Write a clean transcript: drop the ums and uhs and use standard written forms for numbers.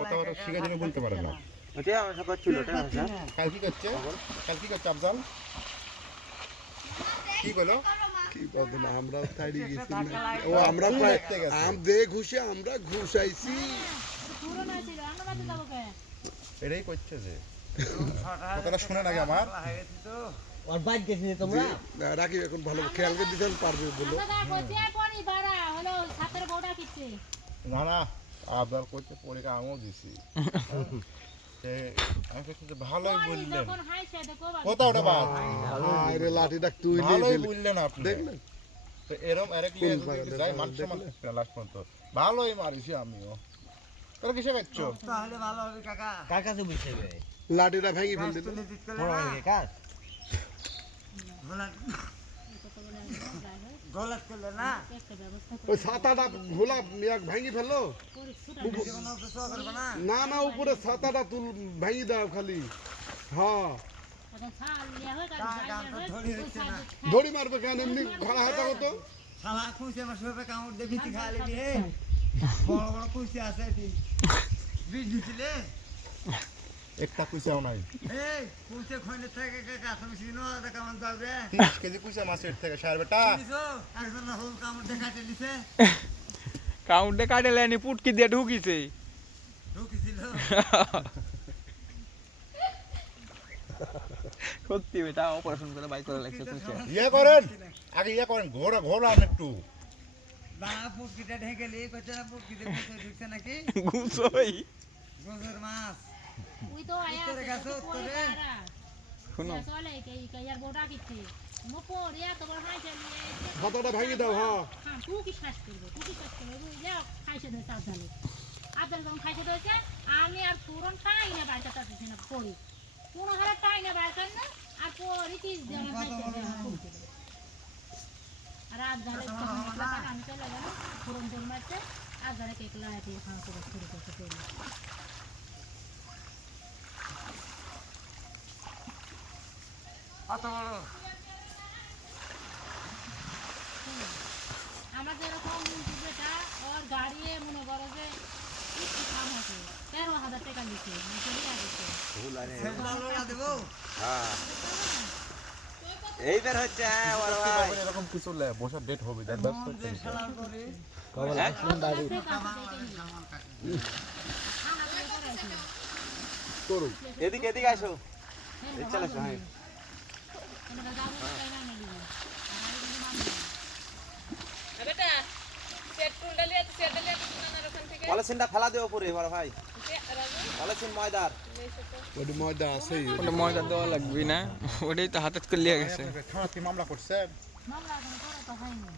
কথা ওরা শিখে জন্য বলতে পারে না। কাল কি করছে আফজাল? কি বলো? কি বলতো না আমরা তাড়ি গেছি না ও আমরা প্রায় আম দে ঘুষে আমরা ঘুষাইছি এটাই করছে যে কথাটা শুনে নাকি আমার আর বাইক গেছি তোমরা রাখি এখন ভালো খেয়াল করে দিতেন পারবে বলো না না আবদার করতে পরীক্ষা আমিও দিছি আমি বলছি ভালোই বললেন কোথা ওটা বাদ আরে লাঠিটা তুই ভালোই বললেন আপনি দেখলেন তো এরম আরেক যাই মানুষ লাস্ট পর্যন্ত ভালোই মারিছি আমিও তোরা কিসে খাচ্ছ তাহলে ভালো হবে কাকা কার কাছে বুঝতে হবে লাঠিটা ভেঙে ফেল দিল কার গলাত করলে না ওই ছাতাটা ঘোলা এক ভেঙে ফেললো কোনো কিছু করবে না না না উপরে ছাতাটা তুল ভেঙে দাও খালি হ্যাঁ দড়ি মারবে কেন এমনি ঘোড়া হাতা হতো শালা খুঁজে আমার সবে কামড় দিয়ে ভিতি খাওয়ালে রে বড় বড় খুঁজে আছে এটি বীজ দিছিলে একটা কুইসাও নাই এই খুঁজে খন্ডে থেকে কাকা তুমি চিনো না কেমন যাবে 30 কেজি কুইসা মাছের থেকে সার বেটা চিনিছো একজন না হোল কামড় দেখাতে নিছে কাউন্টে কাটে লেনি পুটকি দিয়ে ঢুকিছে ঢুকিছিল সত্যি বেটা অপারেশন করে বাই করে লাগছে খুশি করেন আগে করেন ঘোরা একটু না পুটকিটা ঢেকেলি কইতে না পুটকিতে গুছে ঢুকছে নাকি গুছই গোজের মাছ ওই তো আয়া উত্তরে গেছে উত্তরে শুনো চলে কে ইয়ার বোটা কিছে মো পড়িয়া তোমার হাই চলে ছাতাটা ভেঙে দাও হ্যাঁ হ্যাঁ তুই কি শ্বাস করবে ওই যাও খাইছে দে সাবধানে আদল যখন খাইছে দইছে আমি আর পুরন টাই না বাইটা তাতে না পড়ি পুরো হারা টাই না বাইটা না আর পড়ি কি দেন খাইছে আর আজ জালে আমি চলে গেল পুরন দল মারতে আজ জালে কেক লাগাই দিয়ে খাওয়া শুরু করতে পড়ি অত বড় আমাদের এরকম যেটা ওর গাড়ি মনে করো যে কি কাম আছে 13,000 টাকা নিচ্ছে চলে আসছে সেগুলো দেবো এইবার হচ্ছে ওর ভাই এরকম কিছু বসার ডেট হবে যে শালা করে কবে আসলেন বাড়ি করুন এদিকে এদিকে আসো এই চলে আসো হ্যাঁ বেটা set full dahlia set dahlia না ওখান থেকে পলিথিনটা ফেলা দেও উপরে বড় ভাই পলিথিন ময়দার ওটি ময়দা আছেই ওটা ময়দা দেওয়া লাগবে না ওটাই তো হাতে করে লিয়ে গেছে থানাতে মামলা করছে মামলা কোনো করা তো হয়নি